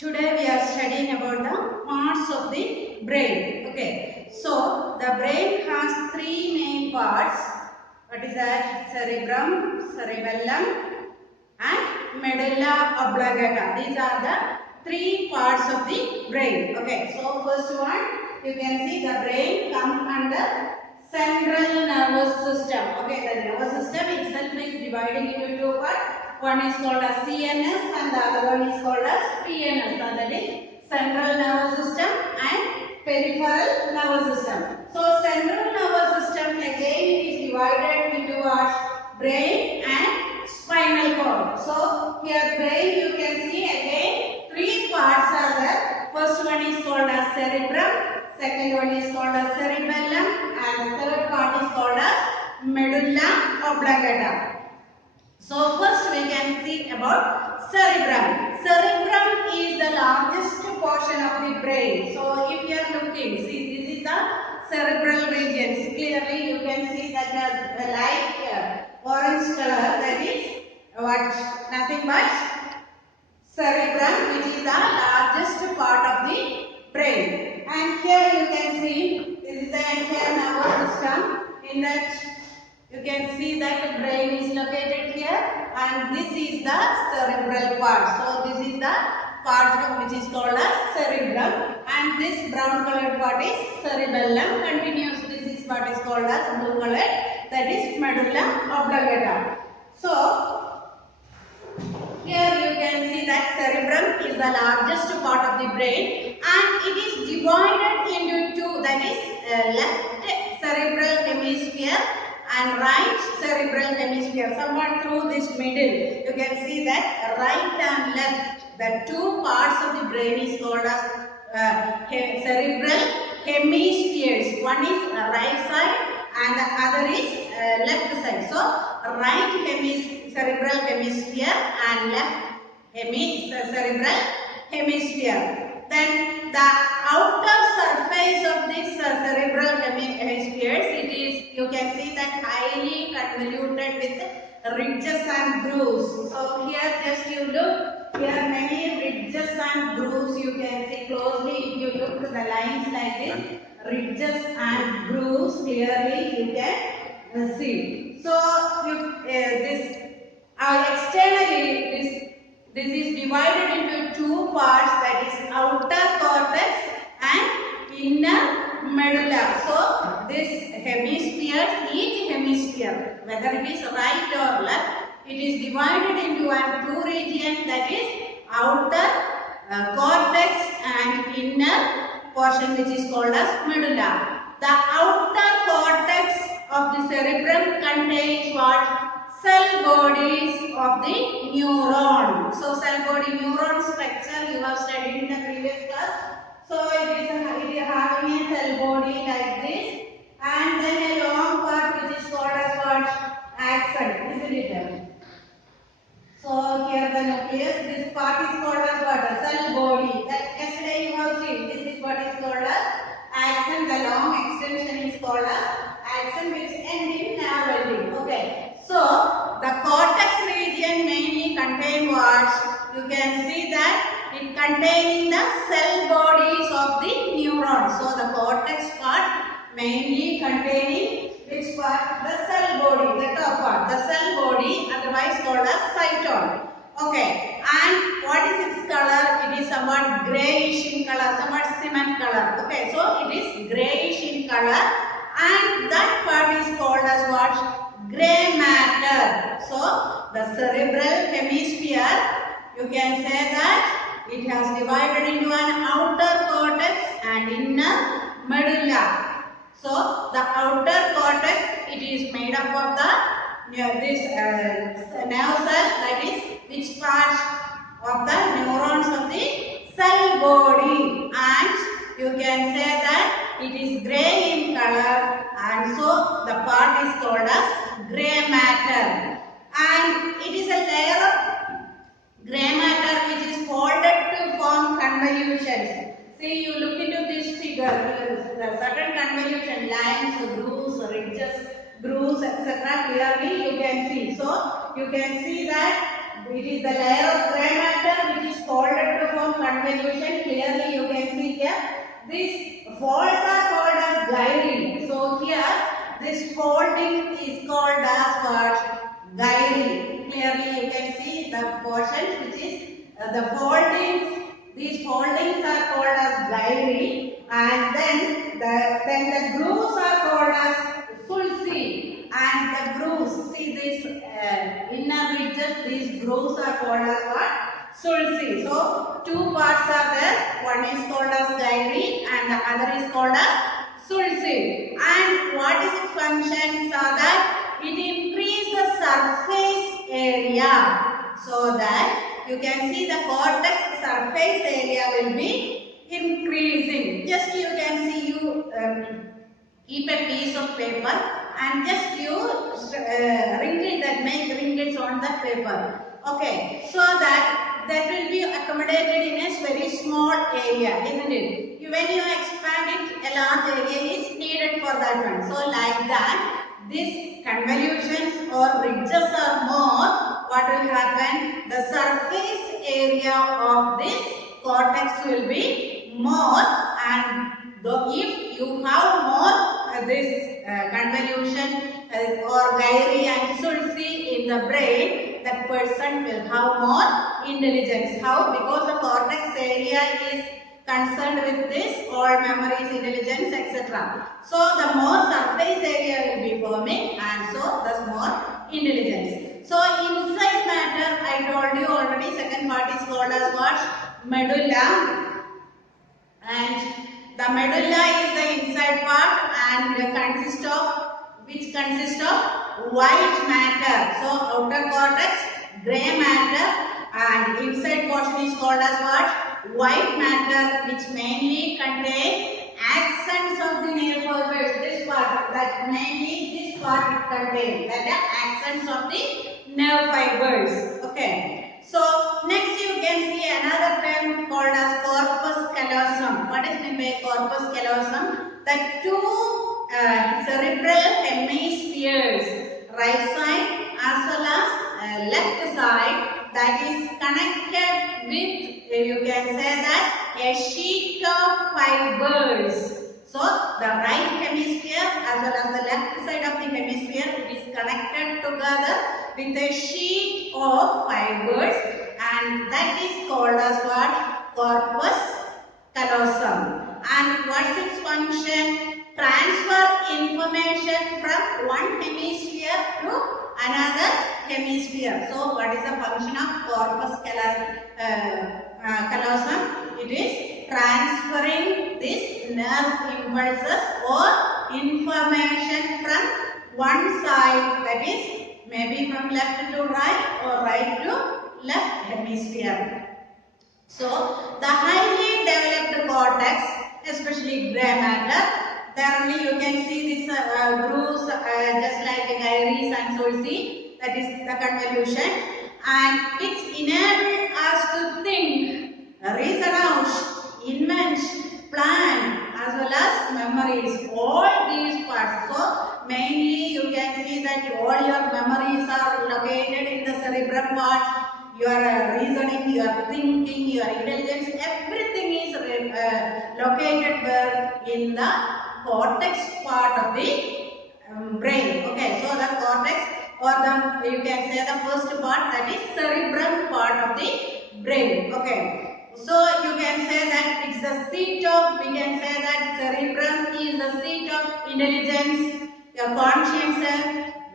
Today we are studying about the parts of the brain. Okay, so the brain has three main parts. What is that? Cerebrum, cerebellum, and medulla oblongata. These are the three parts of the brain. Okay, so first one, you can see the brain comes under central nervous system. Okay, the nervous system itself is divided into two parts. One is called as CNS and the other one is called as PNS. So that is central nervous system and peripheral nervous system. So central nervous system again it is divided into what? Brain and spinal cord. So here brain you can see again three parts are there. First one is called as cerebrum, second one is called as cerebellum, and the third part is called as medulla oblongata. So first we can see about cerebrum. Cerebrum is the largest portion of the brain. So if you are looking, see this is the cerebral regions. Clearly you can see that the light orange color, that is what? Nothing but cerebrum, which is the largest part of the brain. And here you can see this is the entire nervous system. In that you can see that the brain is located here, and this is the cerebral part. So this is the part which is called as cerebrum, and this brown colored part is cerebellum. Continuous, this is what is called as blue colored, that is medulla oblongata. So here you can see that cerebrum is the largest part of the brain, and it is divided into two, that is left cerebral hemisphere and right cerebral hemisphere. Somewhat through this middle you can see that right and left, the two parts of the brain is called as cerebral hemispheres. One is right side and the other is left side. So right cerebral hemisphere and left cerebral hemisphere. Then the outer surface of this cerebral hemispheres, it is, you can see that highly convoluted with ridges and grooves. So here just you look, here many ridges and grooves you can see closely. If you look to the lines like this, ridges and grooves clearly you can see. So this externally this is divided into two parts, that is outer cortex and inner medulla. So this hemisphere, each hemisphere, whether it is right or left, it is divided into two regions, that is outer cortex and inner portion, which is called as medulla. The outer cortex of the cerebrum contains what? Cell bodies of the neuron. So cell body neuron structure you have studied in the previous class. So it is having a cell body like this, and then a long part which is called as what? Axon, isn't it? So here the nucleus, this part is called as what? Cell body. That yesterday you have seen. This is what is called as axon. The long extension is called as axon, which ends in nerve ending. Okay. So the cortex region mainly contain what? You can see that it contains the cell bodies of the neurons. So the cortex part mainly containing which part? The cell body, the top part, the cell body, otherwise called as cyton. Okay, and what is its color? It is somewhat greyish in color, somewhat cement color. Okay, so it is greyish in color, and that part is called as what? Grey matter. So the cerebral hemisphere, you can say that it has divided into an outer cortex and inner medulla. So the outer cortex, it is made up of the nerve cell, that is which part of the neurons of the cell body, and you can say that it is grey in color, and so the part is called as grey matter, and it is a layer of grey matter which is folded to form convolutions. See, you look into this figure, the certain convolution, lines, grooves, ridges, grooves, etc. clearly you can see. So, you can see that it is the layer of grey matter which is folded to form convolution. Clearly you can see here. These folds are called as gyri. So here this folding is called as what? Gyri. Clearly you can see the portions which is the foldings. These foldings are called as gyri, and then the grooves are called as sulci, and the grooves. See these inner ridges. These grooves are called as what? Sulci. So two parts are there. One is called as gyri, and the other is called as sulci. And what is its function? So that it increases the surface area, so that you can see the cortex surface area will be increasing. Just you can see you keep a piece of paper and just you wrinkle that, make wrinkles on that paper. Okay, so that will be accommodated in a very small area, isn't it? When you expand it, a large area is needed for that one. So like that, these convolutions or ridges are more. What will happen? The surface area of this cortex will be more, and if you have more this convolution or gyri and sulci in the brain, that person will have more intelligence. How? Because the cortex area is concerned with this, all memories, intelligence, etc. So the more surface area will be forming, and so thus more intelligence. So inside matter, I told you already, second part is called as what? Medulla. And the medulla is the inside part and consists of white matter. So outer cortex, grey matter, and inside portion is called as what? White matter, which mainly contain accents of the nerve fibers. This part, that mainly this part it contains, that the accents of the nerve fibers. Okay. So next you can see another term called as corpus callosum. What is meant by corpus callosum? The two cerebral hemispheres, right side as well as left side, that is connected with, you can say that, a sheet of fibers. So the right hemisphere as well as the left side of the hemisphere, it is connected together with a sheet of fibers, and that is called as what? Corpus callosum. And what's its function? Transfer information from one hemisphere to another hemisphere. So what is the function of corpus callosum? It is transferring this nerve impulses or information from one side, that is maybe from left to right or right to left hemisphere. So the highly developed cortex, especially grey matter, there only you can see this grooves just like gyris and sulci, that is the convolution, and it enables us to think, reason out, invent, plan, as well as memories, all these parts. So mainly you can see that all your memories are located in the cerebrum part. Your reasoning, your thinking, your intelligence, everything is located where? In the cortex part of the brain. Okay, so the cortex, or the, you can say the first part, that is cerebrum part of the brain. Okay, so you can say that it's the seat of, we can say that cerebrum is the seat of intelligence, your conscience,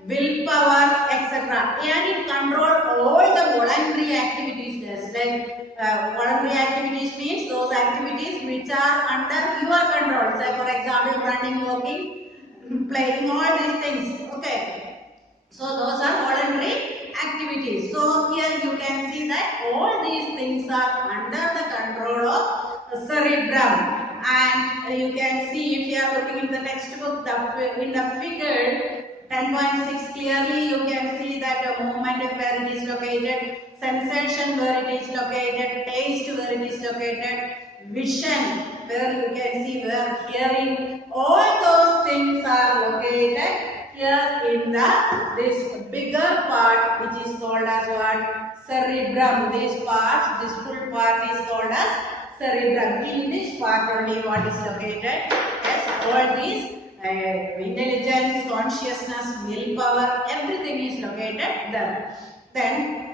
willpower, etc. And it controls all the voluntary activities. Like voluntary activities means those activities which are under your control. Say for example, running, walking, playing, all these things. Okay. So those are voluntary activities. So here you can see that all these things are under the control of cerebrum. And you can see, if you are looking in the textbook, in the figure 10.6, clearly you can see that movement where it is located, sensation where it is located, taste where it is located, vision where you can see, where hearing, all those things are located here in this bigger part, which is called as what? cerebrum. This part, this full part is called as cerebrum. In this part only what is located? Yes, all these intelligence, consciousness, willpower, everything is located there. Then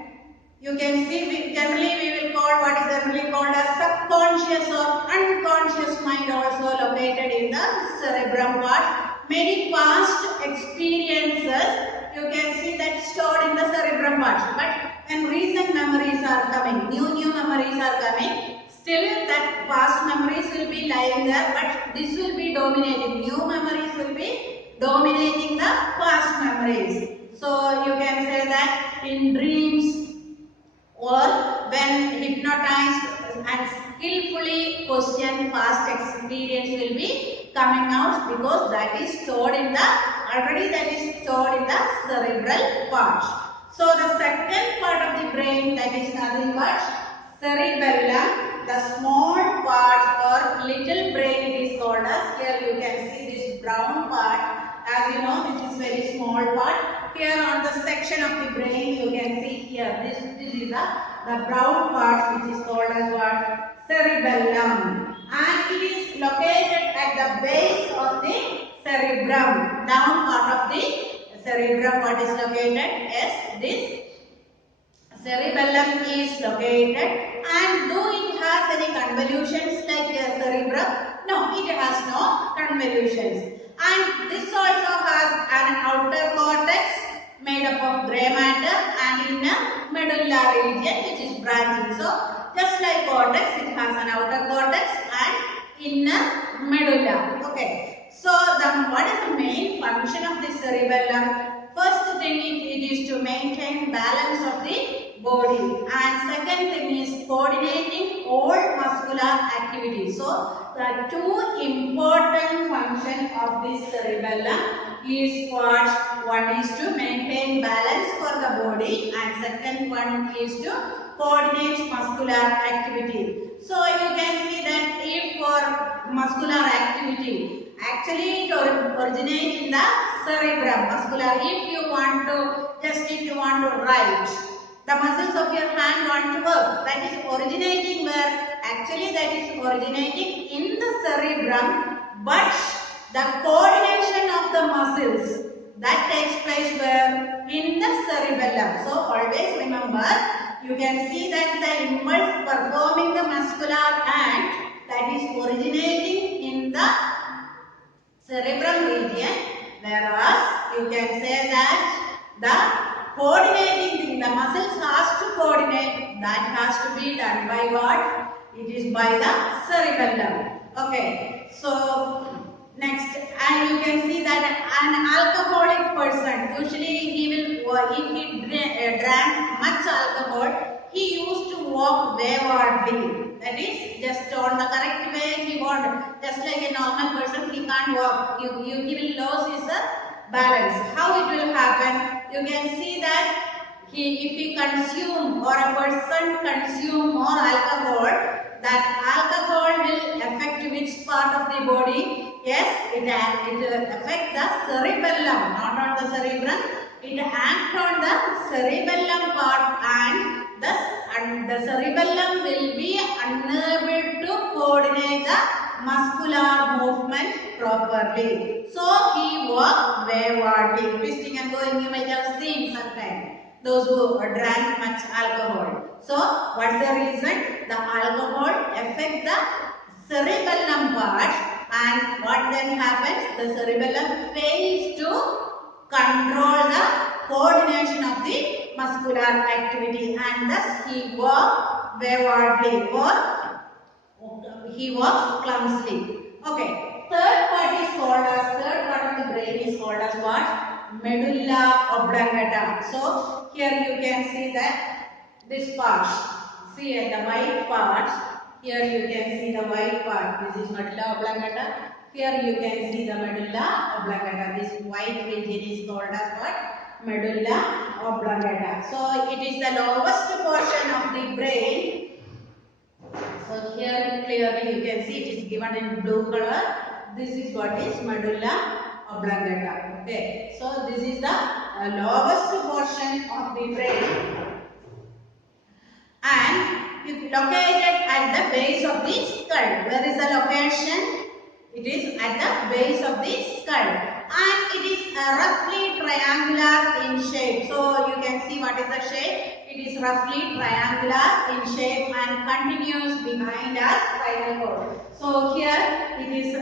you can see generally we will call what is generally called as subconscious or unconscious mind also located in the cerebrum part. Many past experiences you can see that stored in the cerebrum part. But when recent memories are coming, new memories are coming, still that past memories will be lying there, but this will be dominating. New memories will be dominating the past memories. So you can say that in dreams, or when hypnotized and skillfully questioned, past experience will be coming out, because that is stored in the stored in the cerebral part. So the second part of the brain, that is nothing but cerebellum, the small part or little brain it is called as. Here you can see this brown part. As you know, this is very small part. Here on the section of the brain you can see here, this is the brown part which is called as what? Cerebellum. And it is located at the base of the cerebrum. Down part of the cerebrum what is located? Yes, this cerebellum is located. And do it has any convolutions like a cerebrum? No, it has no convolutions. And this also has an outer cortex made up of grey matter and inner medulla region which is branching. So just like cortex, it has an outer cortex and inner medulla. Okay. So what is the main function of the cerebellum? First thing it is to maintain balance of the body, and second thing is coordinating all muscular activities. So the two important functions of this cerebellum is what? One is to maintain balance for the body, and second one is to coordinate muscular activity. So you can see that if for muscular activity, actually it originates in the cerebrum. Muscular, if you want to write, the muscles of your hand want to work. That is originating where? Actually that is originating in the cerebrum, but the coordination of the muscles that takes place where? In the cerebellum. So always remember, you can see that the impulse performing the muscular act, that is originating in the cerebrum region, whereas you can say that the coordinating thing, the muscles has to coordinate, that has to be done by what? It is by the cerebellum. Okay, so next, and you can see that an alcoholic person, usually he will, if he drank much alcohol, he used to walk waywardly. That is, just on the correct way he won't. Just like a normal person, he can't walk. He will lose his balance. How it will happen? You can see that if he consume, or a person consume more alcohol, that alcohol will affect which part of the body? Yes, it will affect the cerebellum, not on the cerebrum. It acts on the cerebellum part, and the cerebellum will be unable to coordinate the muscular movement properly. So he walks waywardly, twisting and going. You might have seen sometimes those who drank much alcohol. So what's the reason? The alcohol affects the cerebellum part, and what then happens? The cerebellum fails to control the coordination of the muscular activity, and thus he walks waywardly, or he walks clumsily. Okay. Third part of the brain is called as what? Medulla oblongata. So here you can see that this part. See at the white part. Here you can see the white part. This is medulla oblongata. Here you can see the medulla oblongata. This white region is called as what? Medulla oblongata. So it is the lowest portion of the brain. So here clearly you can see it is given in blue color. This is what is medulla oblongata. Okay. So this is the lowest portion of the brain. and it located at the base of the skull. Where is the location? It is at the base of the skull, and it is roughly triangular in shape. So you can see what is the shape. It is roughly triangular in shape and continues behind our spinal cord. So here it is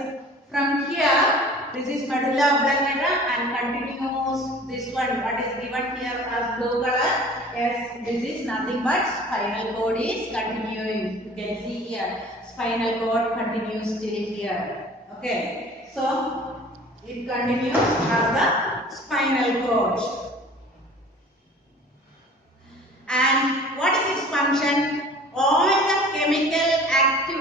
from here. This is medulla oblongata and continues this one. What is given here as blue color? Yes, this is nothing but spinal cord is continuing. You can see here, spinal cord continues till here. Okay, so it continues as the spinal cord. And what is its function? All the chemical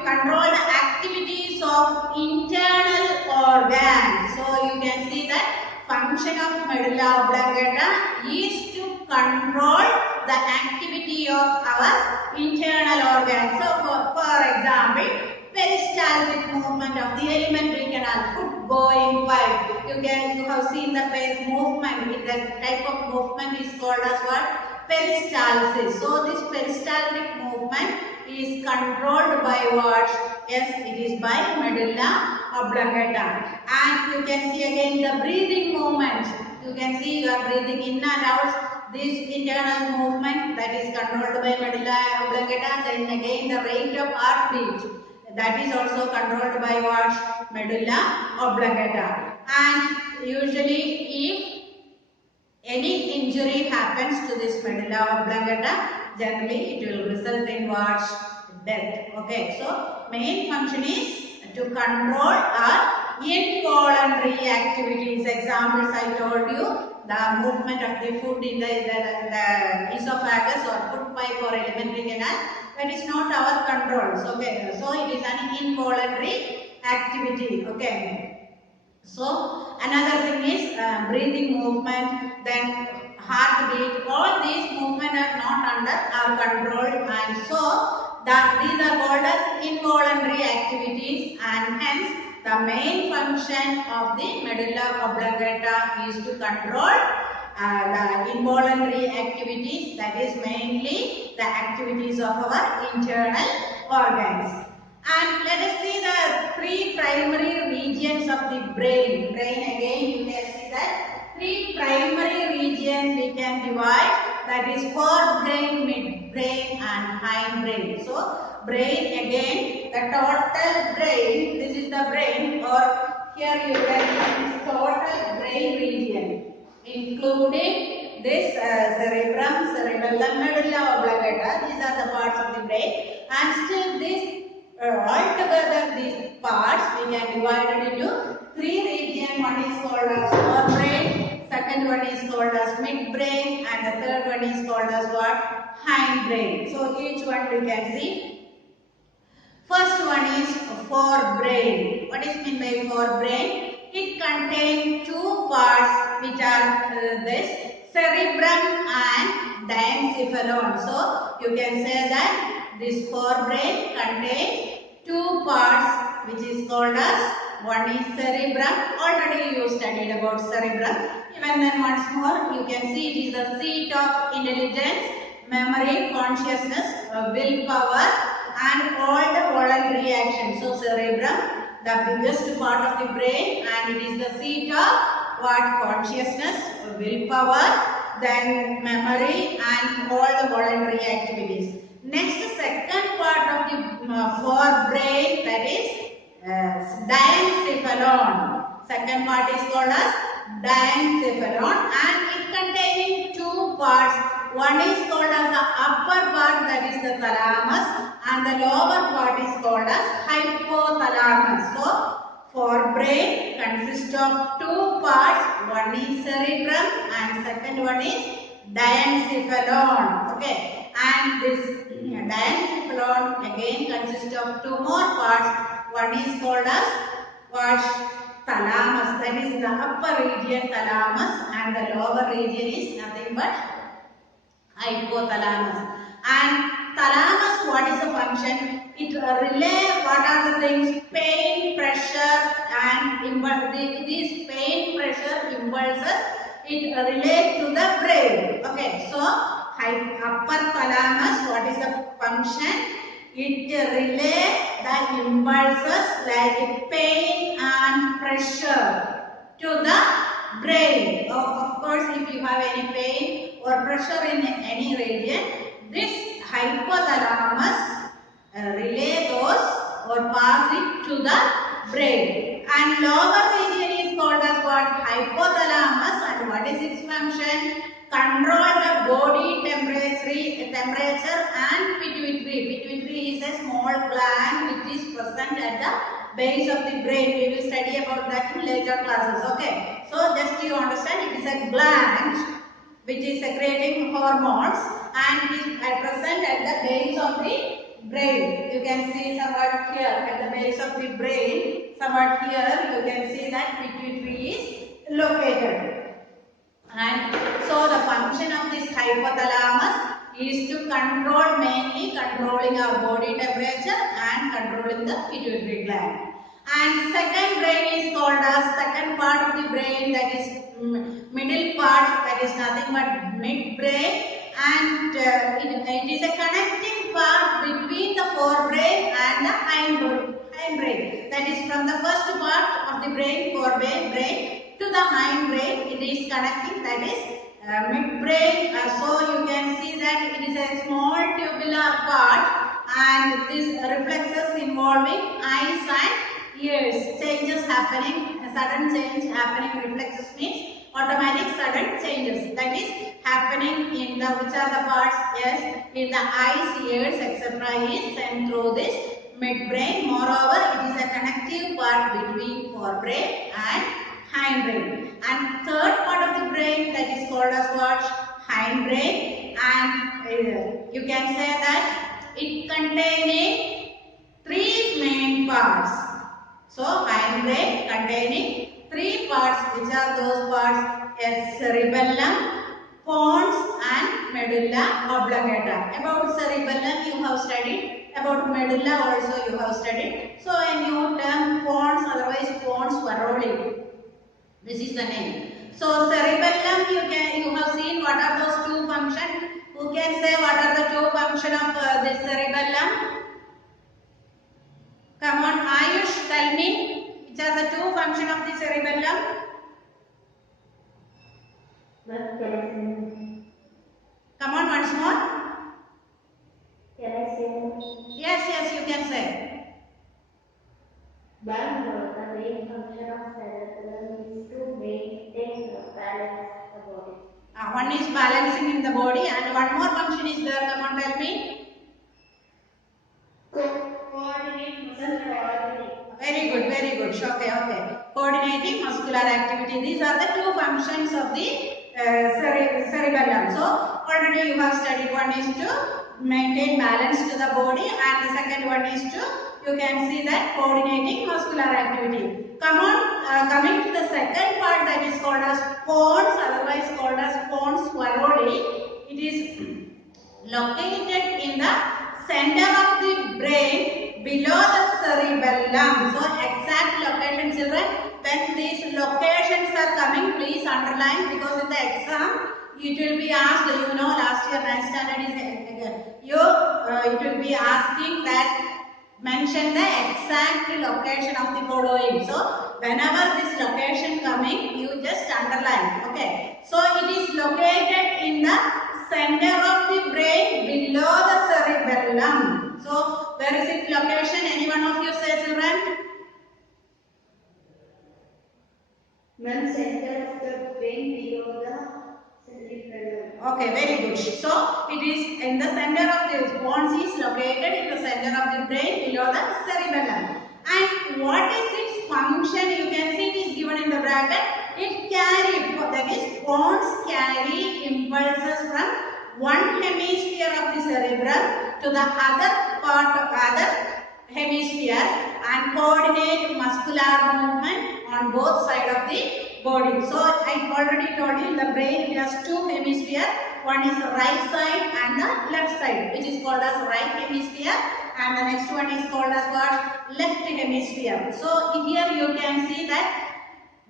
control the activities of internal organs. So you can see that function of medulla oblongata is to control the activity of our internal organs. So for example, peristaltic movement of the alimentary canal, food going pipe. You have seen the movement. That type of movement is called as what? Peristalsis. So this peristaltic movement is controlled by what? Yes, it is by medulla oblongata. And you can see again the breathing movement. You can see you are breathing in and out. This internal movement that is controlled by medulla oblongata. Then again the rate of heartbeat. That is also controlled by what? Medulla oblongata. And usually if any injury happens to this medulla oblongata, generally it will result in what? Death. Okay, so main function is to control our involuntary activities. Examples I told you, the movement of the food in the esophagus or food pipe or alimentary canal, that is not our control. So, okay, so it is an involuntary activity. Okay. So another thing is breathing movement, then heartbeat. All these movements are not under our control, and so these are called as involuntary activities, and hence the main function of the medulla oblongata is to control the involuntary activities, that is mainly the activities of our internal organs. And let us see the three primary regions of the brain. Brain again, you can see that three primary regions we can divide, that is forebrain, midbrain and hindbrain. So brain again, the total brain, this is the brain, or here you can see total brain region, including this cerebrum, cerebellum, medulla oblongata. These are the parts of the brain, and still this altogether these parts we can divide it into three regions. One is called as forebrain, second one is called as midbrain, and the third one is called as what? Hindbrain. So each one we can see. First one is forebrain. What is meant by forebrain? It contains two parts which are this cerebrum and diencephalon. So you can say that this forebrain contains two parts which is called as, one is cerebrum. Already you studied about cerebrum. Even then once more you can see it is the seat of intelligence, memory, consciousness, willpower and all the voluntary actions. So cerebrum, the biggest part of the brain, and it is the seat of what? Consciousness, willpower, then memory and all the voluntary activities. Next, second part of the forebrain, that is diencephalon. Second part is called as diencephalon, and it containing two parts. One is called as the upper part, that is the thalamus, and the lower part is called as hypothalamus. So forebrain consists of two parts. One is cerebrum and second one is diencephalon. Okay. And this diencephalon again consists of two more parts. One is called as what? Thalamus, that is the upper region thalamus, and the lower region is nothing but hypothalamus. And thalamus, what is the function? It relays what are the things? Pain, pressure and impulse. These pain, pressure, impulses, it relates to the brain. Okay, so upper thalamus, what is the function? It relays the impulses like pain and pressure to the brain. Of course, if you have any pain or pressure in any region, this hypothalamus relay those or pass it to the brain. And lower region is called as what? Hypothalamus. And what is its function? Control the body temperature and pituitary. Pituitary is a small gland which is present at the base of the brain. We will study about that in later classes. Okay. So just you understand, it is a gland which is secreting hormones and is present at the base of the brain. You can see somewhat here at the base of the brain. Somewhat here you can see that pituitary is located. And so the function of this hypothalamus is to control, mainly controlling our body temperature and controlling the pituitary gland. And second brain is called as second part of the brain, that is middle part, that is nothing but midbrain, and it is a connecting part between the forebrain and the hindbrain. That is from the first part of the brain, forebrain to the hindbrain, it is connecting, that is midbrain. So you can see that it is a small tubular part and this reflexes involving eyes and ears. Changes happening, sudden change happening, reflexes means automatic sudden changes that is happening in the, which are the parts? Yes, in the eyes, ears, etc. is sent through this midbrain. Moreover, it is a connective part between forebrain and hindbrain. And third part of the brain, that is called as what? Hindbrain. And you can say that it containing three main parts. So hindbrain containing three parts. Which are those parts? Yes, cerebellum, pons and medulla oblongata. About cerebellum you have studied. About medulla also you have studied. So a new term, pons, otherwise pons varoli. This is the name. So cerebellum, you have seen what are those two functions. Who can say what are the two functions of this cerebellum? Come on, Ayush, tell me. Which are the two functions of the cerebellum? Come on, once more. Can I say? Yes, you can say. One, the main function of cerebellum is to maintain the balance of the body. One is balancing in the body and one more function is there. Come on, tell me. Coordinate muscular activity. Very good, very good. Okay. Coordinating muscular activity. These are the two functions of the cerebellum. So already you have studied. One is to maintain balance to the body and the second one is to, you can see that, coordinating muscular activity. Come on, coming to the second part, that is called as pons, otherwise called as pons varoli. It is located in the center of the brain below the cerebellum. So exact location, children. When these locations are coming, please underline, because in the exam it will be asked, you know, last year 9th standard is it will be asking that mention the exact location of the following. So whenever this location coming, you just underline. Okay. So it is located in the center of the brain below the cerebellum. So where is its location? Any one of you say, children? One center of the brain below the cerebellum. Okay, very good. So it is in the center of the pons is located in the center of the brain below the cerebellum. And what is its function? You can see it is given in the bracket. It carry, that is, pons carry impulses from one hemisphere of the cerebrum to the other part of other hemisphere and coordinate muscular movement on both sides of the body. So I already told you, in the brain it has two hemispheres. One is the right side and the left side, which is called as right hemisphere, and the next one is called as what? Left hemisphere. So here you can see that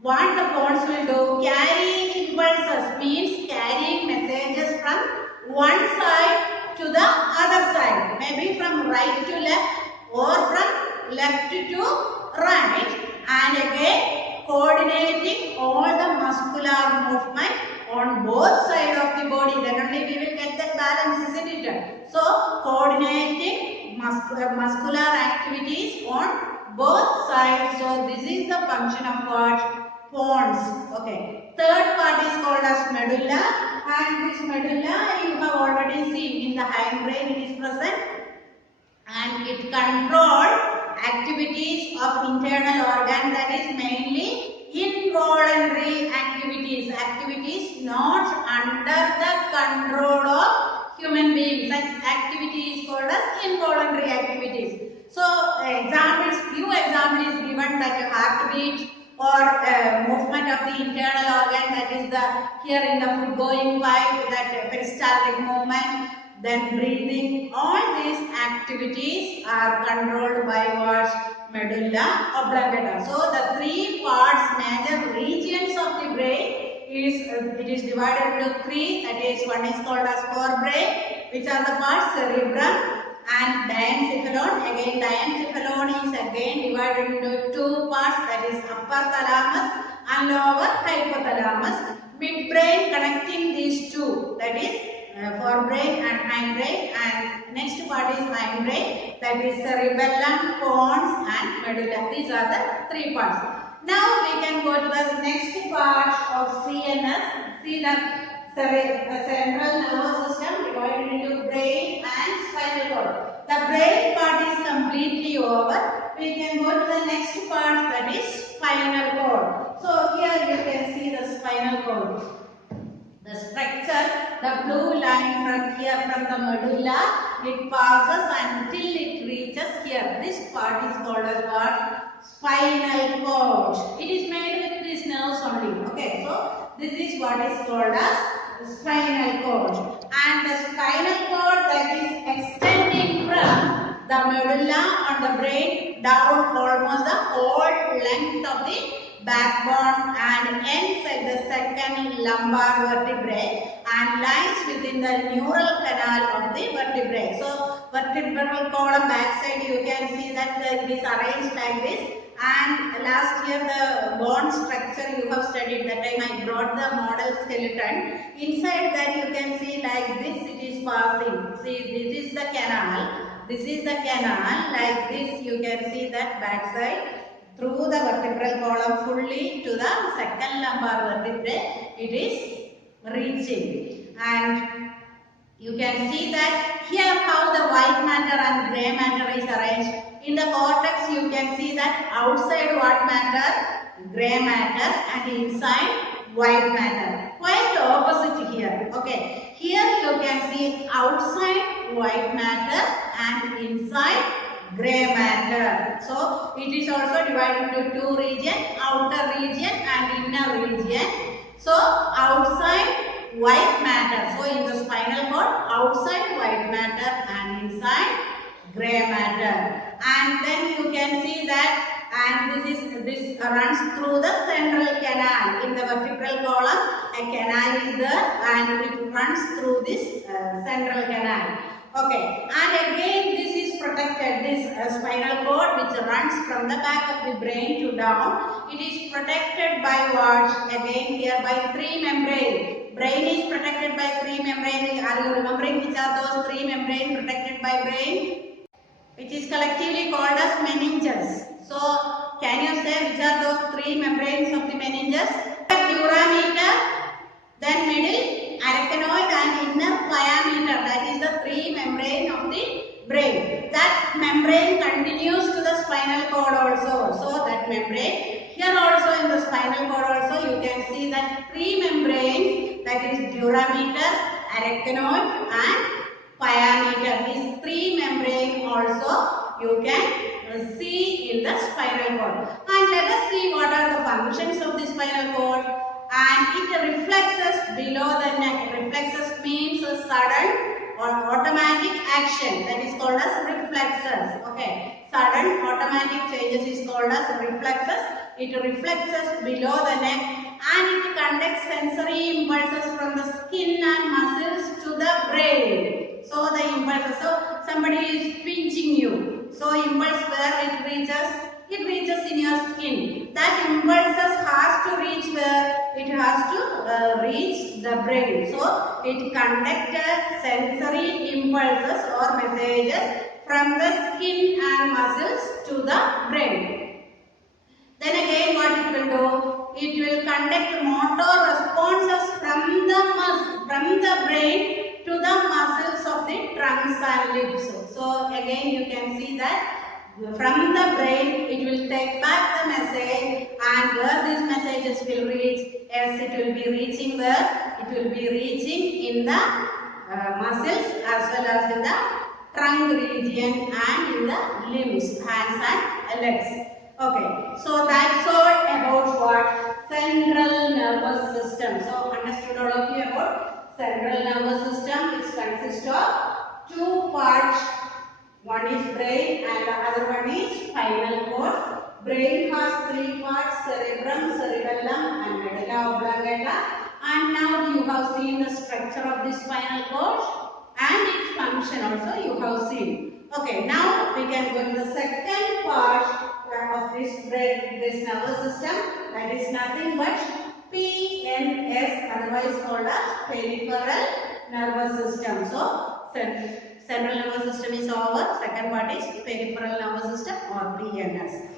what the pons will do, carrying impulses means carrying messages from one side to the other side, maybe from right to left or from left to right, and again coordinating all the muscular movement on both sides of the body. Then only we will get that balance, isn't it? So coordinating muscular activities on both sides. So this is the function of what? Pons. Okay. Third part is called as medulla, and this medulla you have already seen in the hindbrain it is present, and it controls activities of internal organ, that is mainly involuntary activities, activities not under the control of human beings. Such activity is called as involuntary activities. So few examples given, that heartbeat or movement of the internal organ, that is the here in the food going pipe, that peristaltic movement, then breathing. All these activities are controlled by what? Medulla oblongata. So the three parts, major regions of the brain is it is divided into three. That is, one is called as forebrain, which are the parts cerebrum and diencephalon. Again, diencephalon is again divided into two parts, that is upper thalamus and lower hypothalamus. Midbrain connecting these two, that is forebrain and hindbrain, and next part is hindbrain, that is cerebellum, pons and medulla. These are the three parts. Now we can go to the next part of CNS. See the central nervous system divided into brain and spinal cord. The brain part is completely over. We can go to the next part, that is spinal cord. So here you can see the spinal cord. The structure, the blue line from here, from the medulla, it passes until it reaches here. This part is called as what? Spinal cord. It is made with these nerves only. Okay, so this is what is called as spinal cord. And the spinal cord, that is extending from the medulla on the brain down almost the whole length of the backbone and ends at the second lumbar vertebrae and lies within the neural canal of the vertebrae. So vertebral column backside you can see that it is arranged like this. And last year the bone structure you have studied, that time I brought the model skeleton. Inside that you can see like this it is passing. See, this is the canal. This is the canal. Like this you can see that backside through the vertebral column fully to the second lumbar vertebrae it is reaching. And you can see that here how the white matter and grey matter is arranged. In the cortex you can see that outside what matter? Grey matter, and inside white matter. Quite opposite here. Okay. Here you can see outside white matter and inside grey matter. So it is also divided into two regions, outer region and inner region. So outside white matter. So in the spinal cord, outside white matter and inside grey matter. And then you can see that, and this runs through the central canal. In the vertebral column, a canal is there and it runs through this central canal. Okay, and again this is protected, this spinal cord which runs from the back of the brain to down. It is protected by what? Again here by three membranes. Brain is protected by three membranes. Are you remembering which are those three membranes protected by brain? Which is collectively called as meninges. So can you say which are those three membranes of the meninges? Durameter, then middle arachnoid and inner pyometer. That is the three membrane of the brain. That membrane continues to the spinal cord also. So that membrane, here also in the spinal cord also you can see that three membranes, that is durameter, arachnoid and pyometer. These three membranes also you can see in the spinal cord. And let us see what are the functions of the spinal cord. And it reflexes below the neck. Reflexes means a sudden or automatic action, that is called as reflexes. Okay. sudden automatic changes is called as reflexes. It reflexes below the neck and it conducts sensory impulses from the skin and muscles to the brain. So the impulses, so somebody is pinching you. So impulse where it reaches in your skin. That impulses has to reach where? It has to reach the brain. So it conducts sensory impulses or messages from the skin and muscles to the brain. Then again what it will do? It will conduct motor responses from the brain to the muscles of the trunks and lips. So again you can see that from the brain it will take back the message, and where these messages will reach? Yes, it will be reaching where? It will be reaching in the muscles as well as in the trunk region and in the limbs, hands and legs. Okay, so that's all about what? Central nervous system. So understood all of you about central nervous system? It consists of two parts. One is brain and the other one is spinal cord. Brain has three parts: cerebrum, cerebellum and medulla oblongata. And now you have seen the structure of the spinal cord and its function also you have seen. Okay, now we can go to the second part of this brain, this nervous system, that is nothing but PNS, otherwise called as peripheral nervous system. So central nervous system is over. Second part is peripheral nervous system or PNS.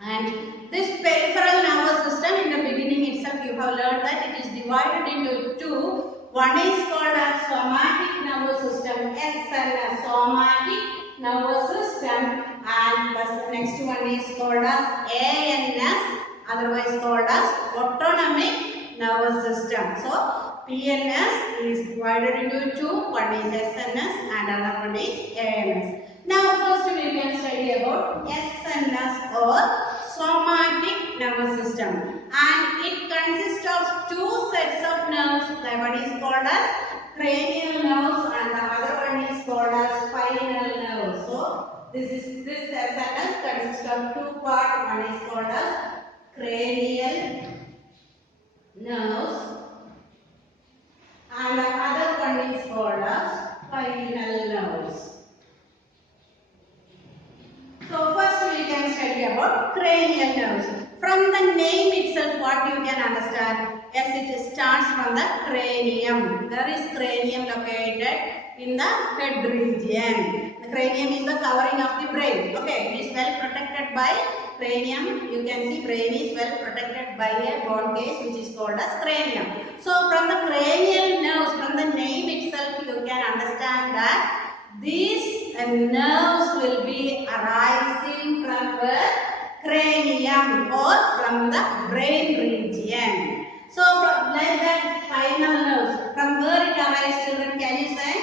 And this peripheral nervous system, in the beginning itself you have learned that it is divided into two. One is called as somatic nervous system, SNS, somatic nervous system, and the next one is called as ANS, otherwise called as autonomic nervous system. So PNS is divided into two. One is SNS and another one is ANS. Now first we can study about SNS or somatic nervous system, and it consists of two sets of nerves. One is called as cranial nerves and the other one is called as spinal nerves. So this SNS consists of two parts. One is called as cranial nerves and the other one is called as spinal nerves. So first we can study about cranial nerves. From the name itself what you can understand? Yes, it starts from the cranium. There is cranium located in the head region. The cranium is the covering of the brain. Okay, it is well protected by cranium. You can see brain is well protected by a bone case which is called as cranium. So from the cranial nerves, from the name itself you can understand that these nerves will be arising from the cranium or from the brain region. So like that spinal nerves, from where it arises, children, can you say?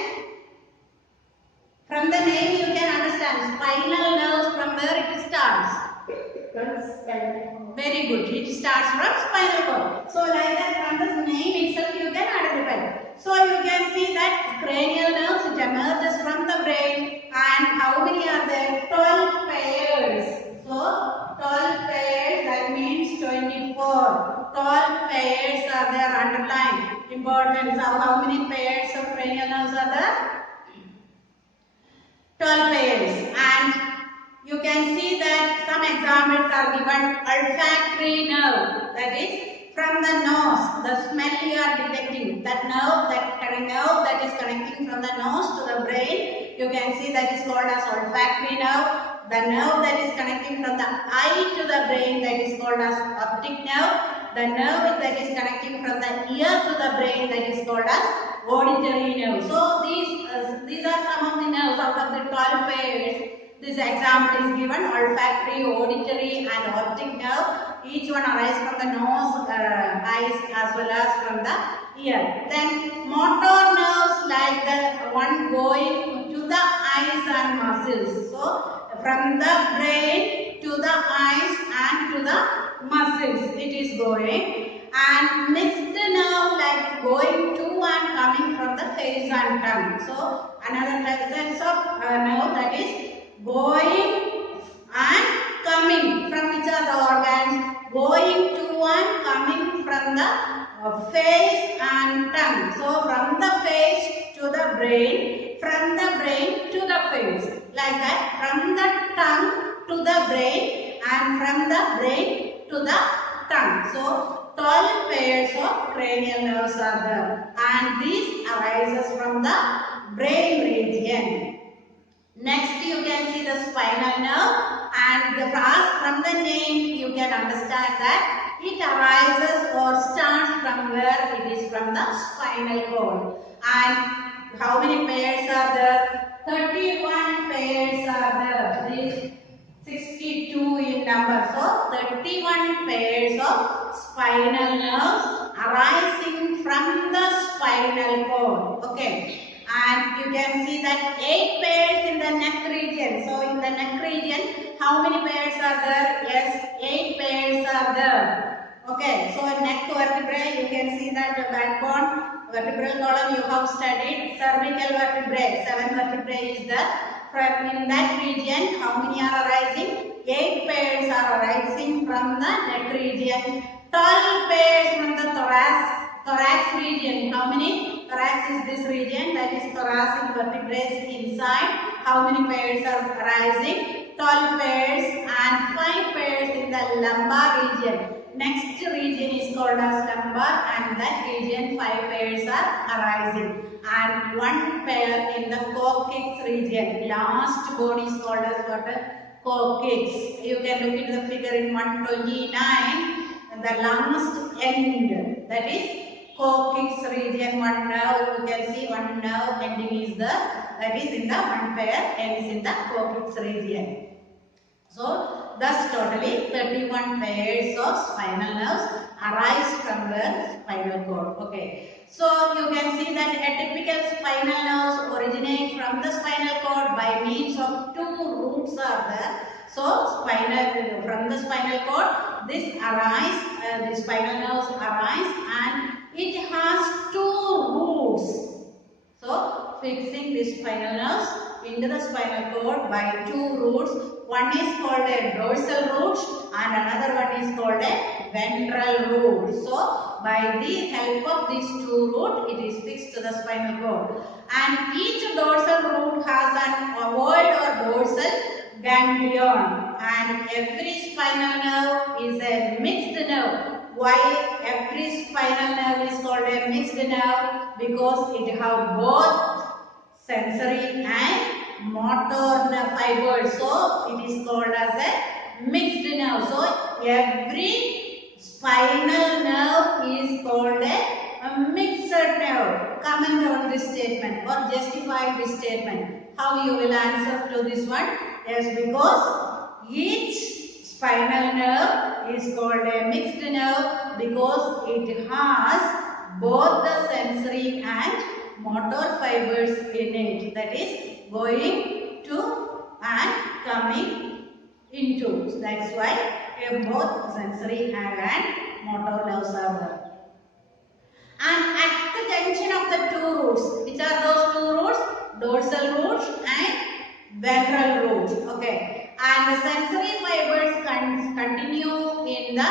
From the name you can understand spinal nerves, from where it starts? Very good. It starts from spinal cord. So like that from the name itself you can identify. So you can see that cranial nerves, it emerges from the brain, and how many are there? 12 pairs. So 12 pairs, that means 24. 12 pairs are there, underlined. Importance of how many pairs of cranial nerves are there? 12 pairs. And you can see that some examples are given. Olfactory nerve, that is from the nose, the smell you are detecting. That nerve that is connecting from the nose to the brain, you can see that is called as olfactory nerve. The nerve that is connecting from the eye to the brain, that is called as optic nerve. The nerve that is connecting from the ear to the brain, that is called as auditory nerve. So these are some of the nerves out of the 12 pairs. This example is given: olfactory, auditory and optic nerve. Each one arises from the nose, eyes as well as from the ear. Then motor nerves, like the one going to the eyes and muscles. So from the brain to the eyes and to the muscles it is going. And next nerve, like going to and coming from the face and tongue. So another sense of nerve, that is going and coming. From which are the organs? Going to and coming from the face and tongue. So from the face to the brain, from the brain to the face. Like that, from the tongue to the brain and from the brain to the tongue. So 12 pairs of cranial nerves are there, and these arises from the brain region. Next you can see the spinal nerve, and from the name you can understand that it arises or starts from where? It is from the spinal cord. And how many pairs are there? 31 pairs are there. These 62 in number. So 31 pairs of spinal nerves arising from the spinal cord. Okay. And you can see that 8 pairs in the neck region. So in the neck region, how many pairs are there? Yes, 8 pairs are there. Okay, so neck vertebrae, you can see that the backbone, vertebral column you have studied. Cervical vertebrae, 7 vertebrae is there. From in that region, how many are arising? 8 pairs are arising from the neck region. 12 pairs from the thorax region. How many? Thorax is this region, that is thoracic vertebrae inside. How many pairs are arising? 12 pairs and 5 pairs in the lumbar region. Next region is called as lumbar, and that region 5 pairs are arising. And 1 pair in the coccyx region. Last bone is called as what? Coccyx. You can look at the figure in 129. The last end, that is coccyx region. One nerve, you can see one nerve ending is there, that is in the 1 pair ends in the coccyx region. So thus totally 31 pairs of spinal nerves arise from the spinal cord. Okay. So you can see that atypical spinal nerves originate from the spinal cord by means of 2 roots are there. So from the spinal cord, the spinal nerves arise, and it has 2 roots. So fixing the spinal nerves into the spinal cord by 2 roots. One is called a dorsal root and another one is called a ventral root. So by the help of these 2 roots, it is fixed to the spinal cord. And each dorsal root has an ovoid or dorsal ganglion, and every spinal nerve is a mixed nerve. Why every spinal nerve is called a mixed nerve? Because it has both sensory and motor fibers. So it is called as a mixed nerve. So every spinal nerve is called a mixed nerve. Comment on this statement or justify this statement. How you will answer to this one? Yes, because each spinal nerve is called a mixed nerve because it has both the sensory and motor fibers in it, that is going to and coming into. So that's why both sensory and motor nerves are there. And at the junction of the 2 roots, which are those 2 roots? Dorsal root and ventral root. Okay. And the sensory fibers continue in the,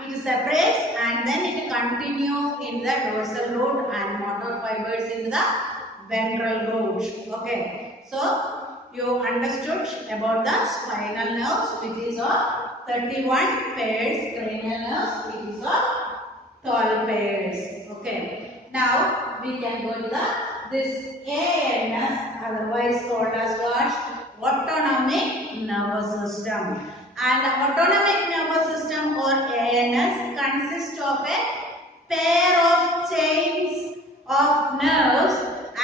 it separates and then it continue in the dorsal root and motor fibers in the ventral root. Okay. So you understood about the spinal nerves, which is of 31 pairs cranial nerves. It is of 12 pairs. Okay. Now we can go to this ANS, otherwise called as what? Autonomic nervous system. And the autonomic nervous system or ANS consists of a pair of chains of nerves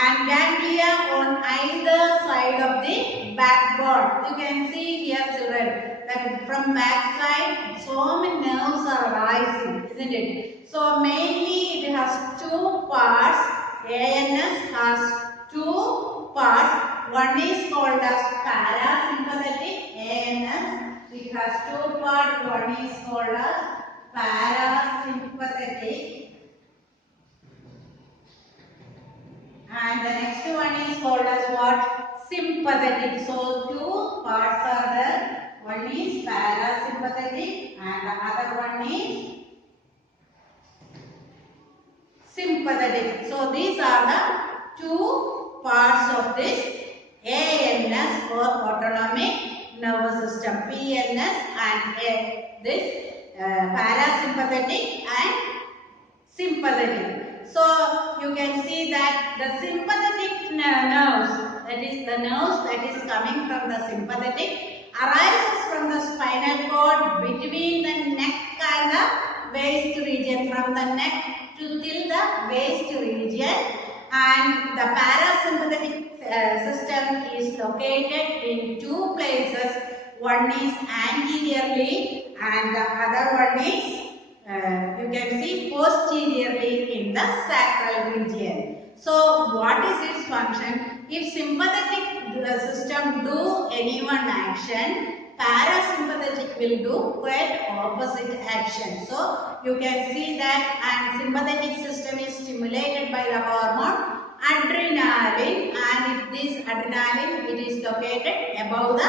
and ganglia on either side of the backbone. You can see here, children, that from back side so many nerves are arising, isn't it? So mainly it has 2 parts. ANS has 2 parts. One is called as parasympathetic ANS. It has 2 parts. One is called as parasympathetic and the next one is called as what? sympathetic. So two parts are there. One is parasympathetic and the other one is sympathetic. So these are the two parts of this ANS or autonomic nervous system, PNS and this parasympathetic and sympathetic. So you can see that the sympathetic nerves, that is the nerves that is coming from the sympathetic, arises from the spinal cord between the neck and the waist region, from the neck to till the waist region, and the parasympathetic system is located in two places. One is anteriorly and the other one is you can see posteriorly in the sacral region. So what is its function? If sympathetic system do any one action, parasympathetic will do quite opposite action. So you can see that, and sympathetic system is stimulated by the hormone adrenaline, and this adrenaline, it is located above the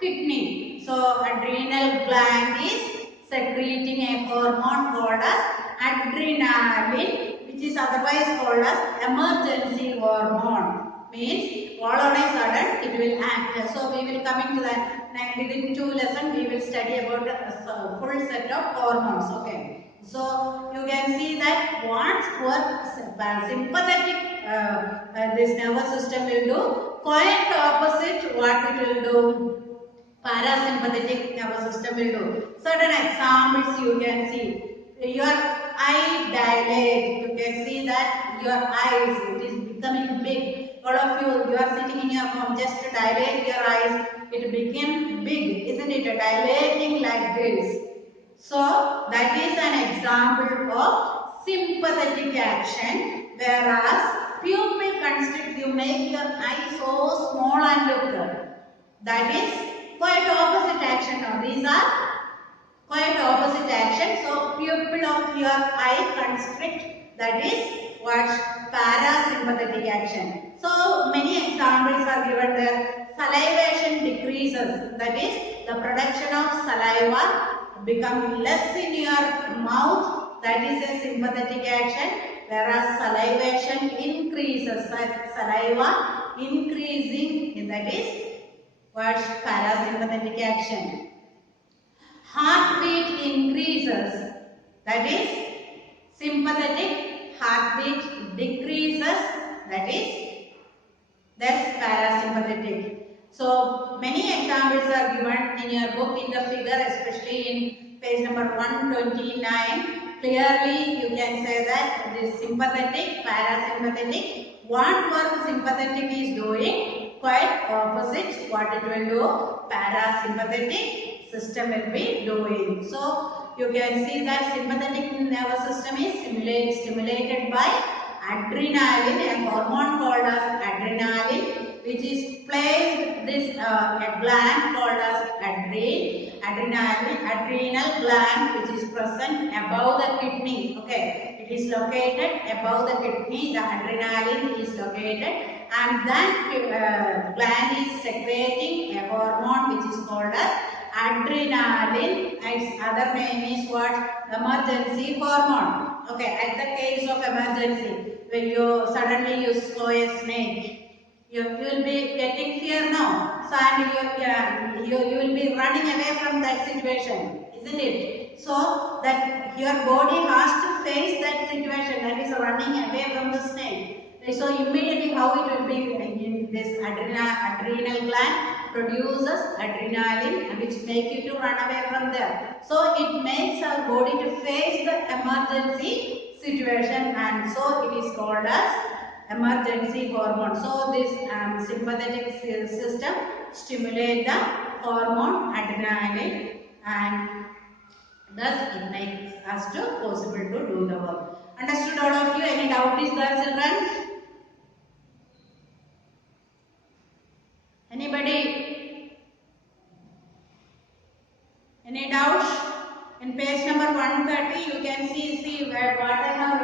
kidney. So adrenal gland is secreting a hormone called as adrenaline, which is otherwise called as emergency hormone. Means all on a sudden it will act. So we will coming to that. Within 2 lessons we will study about the full set of hormones. Okay. So you can see that what sympathetic this nervous system will do, quite opposite what it will do parasympathetic nervous system will do. Certain examples you can see. Your eye dilate. You can see that your eyes, it is becoming big. All of you are sitting in your home, just dilate your eyes. It became big, isn't it? Dilating like this. So that is an example of sympathetic action, whereas pupil constrict, you make your eye so small and look. That is quite opposite action. Now these are quite opposite action. So pupil of your eye constrict, that is what parasympathetic action. So many examples are given there. Salivation decreases, that is the production of saliva become less in your mouth, that is a sympathetic action, whereas salivation increases, saliva increasing, that is what's parasympathetic action. Heartbeat increases, that is sympathetic. Heartbeat decreases, that's parasympathetic. So many examples are given in your book in the figure, especially in page number 129. Clearly you can say that this sympathetic, parasympathetic, what work sympathetic is doing, quite opposite what it will do, parasympathetic system will be doing. So you can see that sympathetic nervous system is stimulated by adrenaline, a hormone called as adrenaline, which is placed this a gland called as adrenal gland, which is present above the kidney. Okay, it is located above the kidney. The adrenaline is located, and that gland is secreting a hormone which is called as adrenaline. Its other name is what? Emergency hormone. Okay, at the case of emergency, when you suddenly saw a snake, you will be getting fear now. So and you will be running away from that situation, isn't it? So that your body has to face that situation, that is running away from the snake. So immediately how it will be in this adrenal gland produces adrenaline, which make you to run away from there. So it makes our body to face the emergency situation, and so it is called as emergency hormone. So this sympathetic system stimulate the hormone adrenaline, and thus it makes us to possible to do the work. Understood all of you? Any doubt is there, children? Anybody? Any doubts? In page number 130, you can see where what I have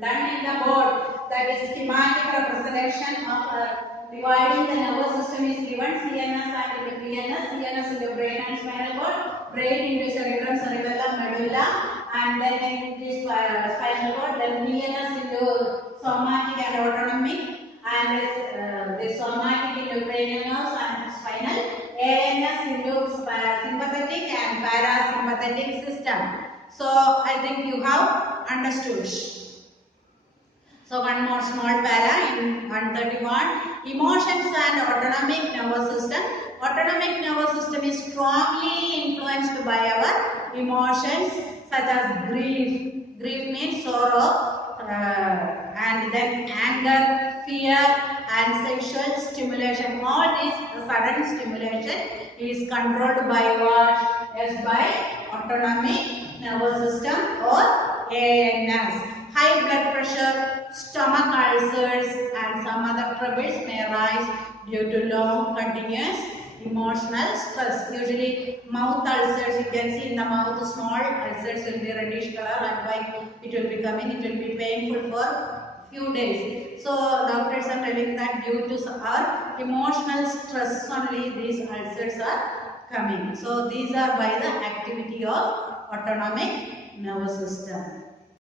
done in the board. That is schematic representation of dividing the nervous system is given CNS and in the PNS. CNS in the brain and spinal cord, brain into cerebrum, cerebellum, medulla, and then it is spinal cord. Then PNS into somatic and autonomic, and the somatic into cranial nerves and spinal. ANS into sympathetic and parasympathetic system. So I think you have understood. So one more small para in 131. Emotions and autonomic nervous system. Autonomic nervous system is strongly influenced by our emotions such as grief. Grief means sorrow, and then anger, fear, and sexual stimulation. All these sudden stimulation is controlled by what? Yes, by autonomic nervous system or ANS. High blood pressure, stomach ulcers, and some other troubles may arise due to long continuous emotional stress. Usually mouth ulcers, you can see in the mouth small ulcers will be reddish color, and white it will be coming, it will be painful for few days. So doctors are telling that due to our emotional stress only these ulcers are coming. So these are by the activity of autonomic nervous system.